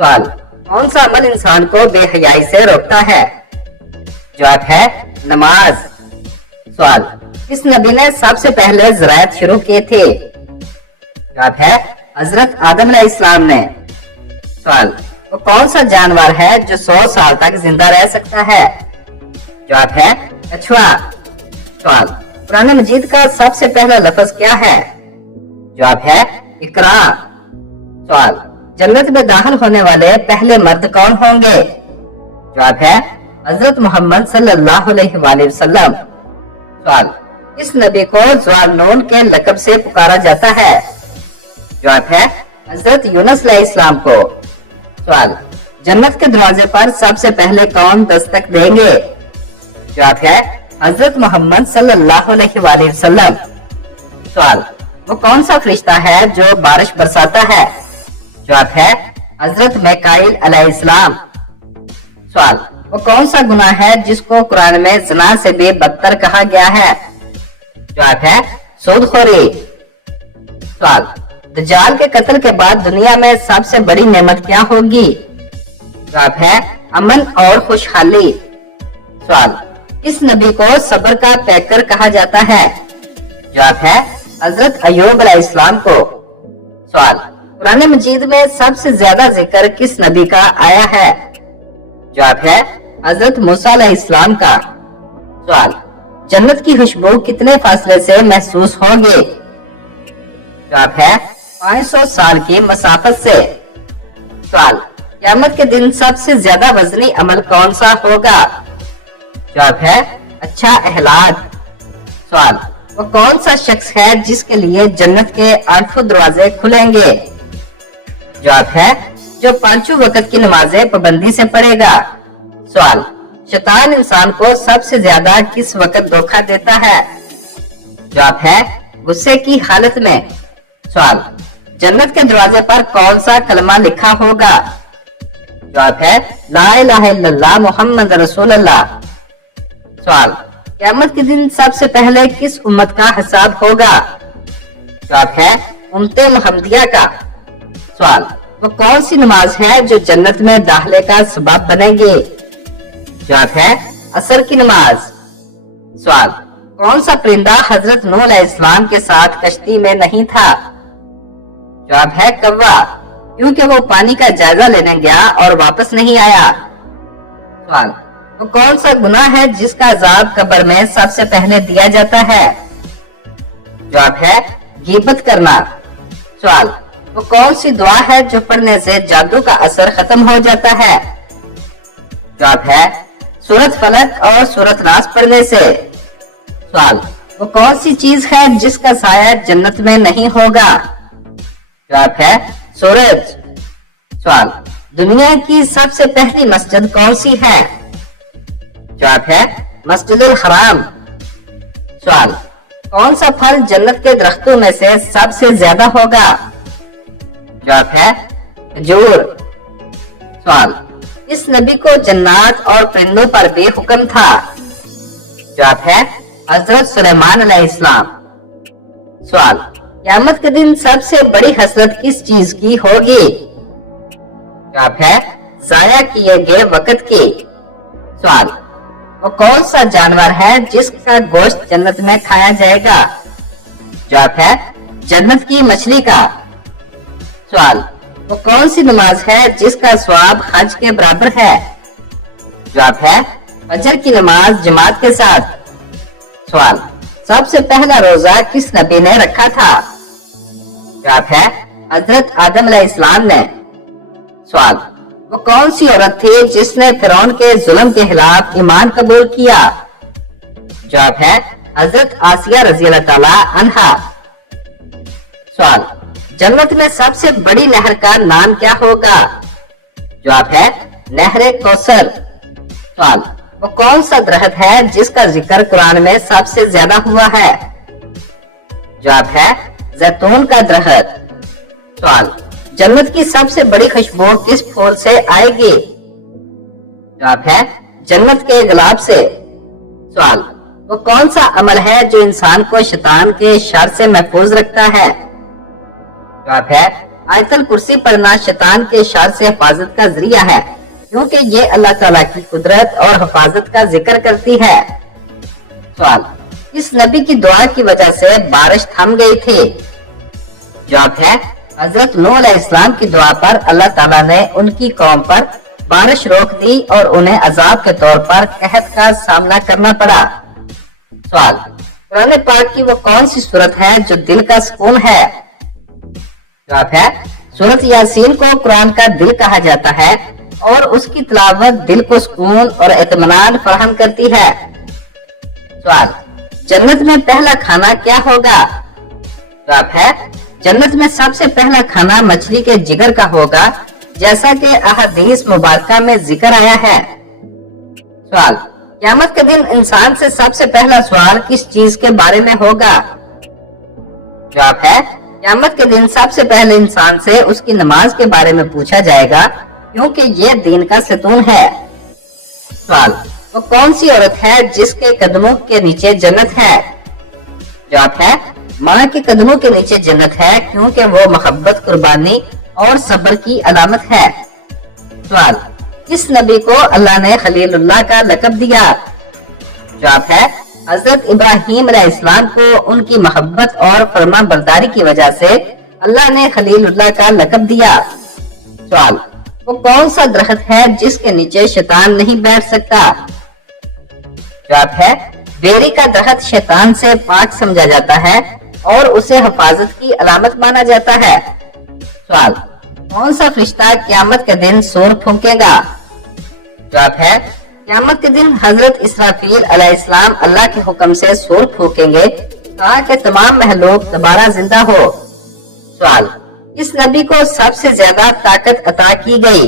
सवाल, कौन सा अमल इंसान को बेहयाई से रोकता है? जवाब है नमाज। सवाल, किस नबी ने सबसे पहले ज़राअत शुरू किए थे? जवाब है हजरत आदम अलैहिस्सलाम ने। सवाल, वो कौन सा जानवर है जो 100 साल तक जिंदा रह सकता है? जवाब है कछुआ। सवाल, कुरान मजीद का सबसे पहला लफ्ज क्या है? जवाब है इकरा। सवाल, जन्नत में दाखिल होने वाले पहले मर्द कौन होंगे? जवाब है हजरत मोहम्मद सल्लल्लाहु अलैहि वसल्लम। सवाल, इस नबी को ज़ुअन्नून के लक़ब से पुकारा जाता है? जवाब है हजरत यूनुस अलैहिस्सलाम को। सवाल, जन्नत के दरवाजे पर सबसे पहले कौन दस्तक देंगे? जवाब है हजरत मोहम्मद सल्लल्लाहु अलैहि वसल्लम। सवाल, वो कौन सा फरिश्ता है जो बारिश बरसाता है? जवाब है हजरत मिकाईल अलैहिस्सलाम। सवाल, वो कौन सा गुनाह है जिसको कुरान में ज़िना से भी बदतर कहा गया है? जवाब है सूदखोरी। सवाल, दज्जाल के कत्ल के बाद दुनिया में सबसे बड़ी नेमत क्या होगी? जवाब है अमन और खुशहाली। सवाल, इस नबी को सब्र का पैकर कहा जाता है? जवाब है हजरत अय्यूब अलैहिस्सलाम को। सवाल, कुरान मजीद में सबसे ज्यादा जिक्र किस नबी का आया है? जवाब है हजरत मूसा अलैहिस्सलाम का। सवाल, जन्नत की खुशबू कितने फासले से महसूस होगी? जवाब है 500 साल की मसाफत से। सवाल, क़यामत के दिन सबसे ज्यादा वजनी अमल कौन सा होगा? जवाब है अच्छा अहलाक। सवाल, वो कौन सा शख्स है जिसके लिए जन्नत के 8 दरवाजे खुलेंगे? जवाब है जो 5 वक्त की नमाजें पाबंदी से पढ़ेगा। सवाल, शैतान इंसान को सबसे ज्यादा किस वक्त धोखा देता है? जवाब है गुस्से की हालत में। सवाल, जन्नत के दरवाजे पर कौन सा कलमा लिखा होगा? जवाब है ला इलाहा इल्लल्लाह मुहम्मद रसूलुल्लाह। सवाल, क़यामत के दिन सबसे पहले किस उम्मत का हिसाब होगा? जवाब है उम्मते मुहम्मदिया का। सवाल, वो कौन सी नमाज है जो जन्नत में दाखिले का सबब बनेगी? जवाब है असर की नमाज। सवाल, कौन सा परिंदा हजरत नूह अलैहिस्सलाम के साथ कश्ती में नहीं था? जवाब है कौवा, क्योंकि वो पानी का जायजा लेने गया और वापस नहीं आया। सवाल, वो कौन सा गुनाह है जिसका अजाब कब्र में सबसे पहले दिया जाता है? जवाब है गीबत करना। सवाल, वो कौन सी दुआ है जो पढ़ने से जादू का असर खत्म हो जाता है? जवाब है सूरत फलक और सूरत नास पढ़ने से। सवाल, वो कौन सी चीज है जिसका साया जन्नत में नहीं होगा? जवाब है सूरज। सवाल, दुनिया की सबसे पहली मस्जिद कौन सी है? जवाब है मस्जिदुल हराम। सवाल, कौन सा फल जन्नत के दरख्तों में से सबसे ज्यादा होगा? जवाब है खजूर। सवाल, इस नबी को जन्नत और परिंदों पर भी हुक्म था? जवाब है हजरत सुलेमान अलैहिस्सलाम। सवाल, क़यामत के दिन सबसे बड़ी हसरत किस चीज की होगी? जवाब है जाया किए गए वक्त की। सवाल, वो कौन सा जानवर है जिसका गोश्त जन्नत में खाया जाएगा? जवाब है जन्नत की मछली का। सवाल, वो कौन सी नमाज है जिसका स्वाब हज के बराबर है? जवाब है फजर की नमाज जमात के साथ। सवाल, सबसे पहला रोजा किस नबी ने रखा था? जवाब है हजरत आदम अलैहिस्सलाम ने। सवाल, वो कौन सी औरत थी जिसने फिरौन के जुल्म के खिलाफ ईमान कबूल किया? जवाब है हजरत आसिया रज़ी अल्लाह ताला अन्हा। सवाल, जन्नत में सबसे बड़ी नहर का नाम क्या होगा? जवाब है नहरे कौसर। सवाल, वो कौन सा दरख्त है जिसका जिक्र कुरान में सबसे ज्यादा हुआ है? जवाब है जैतून का दरख्त। सवाल, जन्नत की सबसे बड़ी खुशबू किस फूल से आएगी? जवाब है जन्नत के गुलाब से। सवाल, वो कौन सा अमल है जो इंसान को शैतान के शर से महफूज रखता है? जवाब है आयतल कुर्सी पढ़ना शैतान के शर से हिफाजत का जरिया है, क्योंकि ये अल्लाह ताला की कुदरत और हिफाजत का जिक्र करती है। सवाल, इस नबी की दुआ की वजह से बारिश थम गई थी? जवाब है, हजरत नूह अलैहिस्सलाम की दुआ पर अल्लाह ताला ने उनकी कौम पर बारिश रोक दी और उन्हें अजाब के तौर पर कहत का सामना करना पड़ा। सवाल, कुरान पाक की वो कौन सी सूरत है जो दिल का सुकून है? जवाब है, सूरत यासीन को कुरान का दिल कहा जाता है और उसकी तिलावत दिल को सुकून और इत्मीनान फराहम करती है। सवाल, जन्नत में पहला खाना क्या होगा? जवाब है, जन्नत में सबसे पहला खाना मछली के जिगर का होगा, जैसा कि अहदीस मुबारका में जिक्र आया है। सवाल, क़यामत के दिन इंसान से सबसे पहला सवाल किस चीज के बारे में होगा? जवाब है, क़यामत के दिन सबसे पहले इंसान से उसकी नमाज के बारे में पूछा जाएगा, क्योंकि ये दीन का सतून है। सवाल, वो कौन सी औरत है जिसके कदमों के नीचे जन्नत है? जवाब है, माँ के कदमों के नीचे जन्नत है, क्योंकि वो मोहब्बत, कुर्बानी और सब्र की अलामत है। सवाल, किस नबी को अल्लाह ने खलीलुल्लाह का लक़ब दिया? जवाब है, हजरत इब्राहीम अलैहिस्सलाम को उनकी मोहब्बत और फर्मा बरदारी की वजह से अल्लाह ने खलीलुल्लाह का लक़ब दिया। सवाल, वो कौन सा दरख्त है जिसके नीचे शैतान नहीं बैठ सकता? जवाब है, बेरी का दरख्त शैतान से पाक समझा जाता है और उसे हिफाजत की अलामत माना जाता है। सवाल, कौन सा फरिश्ता क़यामत के दिन सूर फूंकेगा? जवाब है, क़यामत के दिन हजरत इसराफील अलैहिस्सलाम अल्लाह के हुक्म से सूर फूकेंगे ताकि तमाम महलूक दोबारा जिंदा हो। सवाल, इस नबी को सबसे ज्यादा ताकत अता की गई?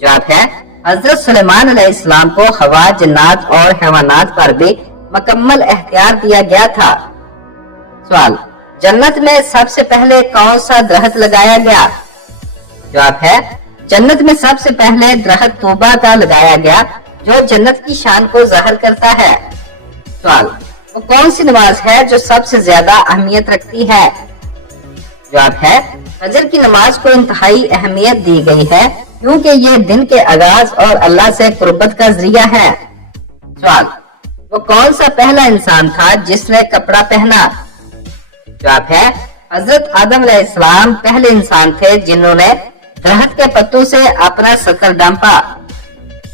जवाब है, हजरत सुलेमान अलैहिस्सलाम को हवा, जन्नात और हैवानात पर भी मुकम्मल एख्तियार दिया गया था। सवाल, जन्नत में सबसे पहले कौन सा दरख्त लगाया गया? जवाब है, जन्नत में सबसे पहले दरख्त तौबा का लगाया गया, जो जन्नत की शान को जाहिर करता है। सवाल, वो कौन सी नमाज है जो सबसे ज्यादा अहमियत रखती है? जवाब है, फजर की नमाज को इंतहाई अहमियत दी गई है, क्योंकि ये दिन के आगाज और अल्लाह से कुर्बत का जरिया है। सवाल, वो कौन सा पहला इंसान था जिसने कपड़ा पहना? जवाब है, हजरत आदम अलैहिस्सलाम पहले इंसान थे जिन्होंने दरख्त के पत्तों से अपना सतर ढांपा।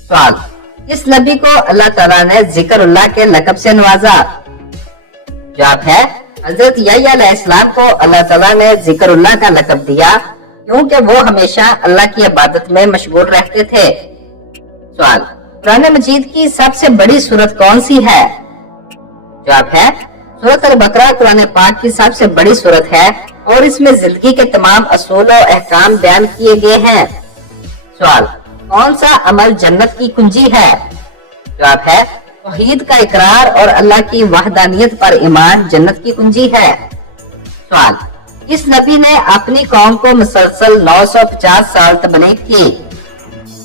सवाल, इस नबी को अल्लाह ताला ने जिक्रुल्लाह के लक़ब से नवाजा? जवाब है, हजरत यहया अलैहिस्सलाम को अल्लाह ताला ने जिक्रुल्लाह का लक़ब दिया, क्योंकि वो हमेशा अल्लाह की इबादत में मशगूल रहते थे। सवाल, कुरान मजीद की सबसे बड़ी सूरत कौन सी है? जवाब है, सूरत अल-बकरा कुरान पाक की सबसे बड़ी सूरत है और इसमें जिंदगी के तमाम असूल और अहकाम बयान किए गए हैं। सवाल, कौन सा अमल जन्नत की कुंजी है? जवाब है, तौहीद का इकरार और अल्लाह की वहदानियत पर ईमान जन्नत की कुंजी है। सवाल, इस नबी ने अपनी कौम को मुसलसल 950 साल तबलीग की?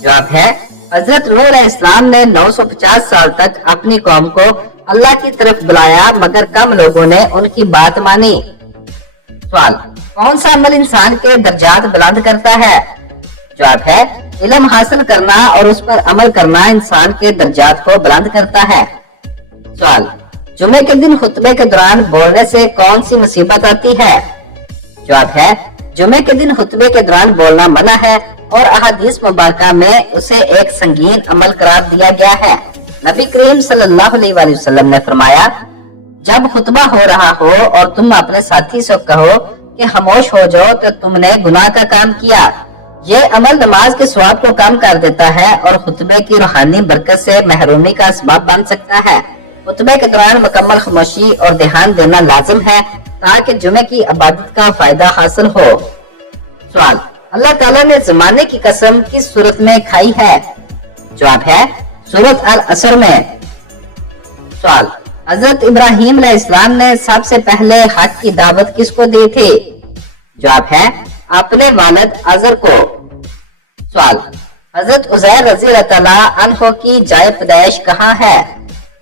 जवाब है, हजरत नूह अलैहिस्सलाम ने 950 साल तक अपनी कौम को अल्लाह की तरफ बुलाया, मगर कम लोगों ने उनकी बात मानी। सवाल, कौन सा अमल इंसान के दर्जात बुलंद करता है? जवाब है, इल्म हासिल करना और उस पर अमल करना इंसान के दर्जात को बुलंद करता है। सवाल, जुमे के दिन खुतबे के दौरान बोलने से कौन सी मुसीबत आती है? जवाब है, जुमे के दिन खुतबे के दौरान बोलना मना है और अहादीस मुबारका में उसे एक संगीन अमल करार दिया गया है। नबी करीम सल्लल्लाहु अलैहि वसल्लम ने फरमाया, जब खुतबा हो रहा हो और तुम अपने साथी से कहो कि खामोश हो जाओ तो तुमने गुनाह का काम किया। ये अमल नमाज के सवाब को कम कर देता है और खुतबे की रूहानी बरकत से महरूमी का असबाब बन सकता है। खुतबे के दौरान मुकम्मल खामोशी और ध्यान देना लाजिम है ताकि जुमे की इबादत का फायदा हासिल हो। सवाल, अल्लाह ताला ने जमाने की कसम किस सूरत में खाई है? जवाब है, सूरत अल असर में। सवाल, हजरत इब्राहीम अलैहिस्सलाम ने सबसे पहले हक की दावत किसको दी थी? जवाब है, अपने वालिद अजर को। सवाल, हजरत उज़ैर रज़ी अल्लाह अन्हु की जाए पैदाइश कहाँ है?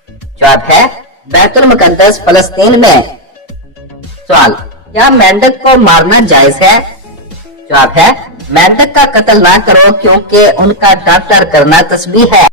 जवाब है, बैतुल मुक़द्दस फलस्तीन में। सवाल, क्या मेंढक को मारना जायज है? जवाब है मेंढक का कत्ल ना करो क्योंकि उनका डॉक्टर करना तस्बीह है।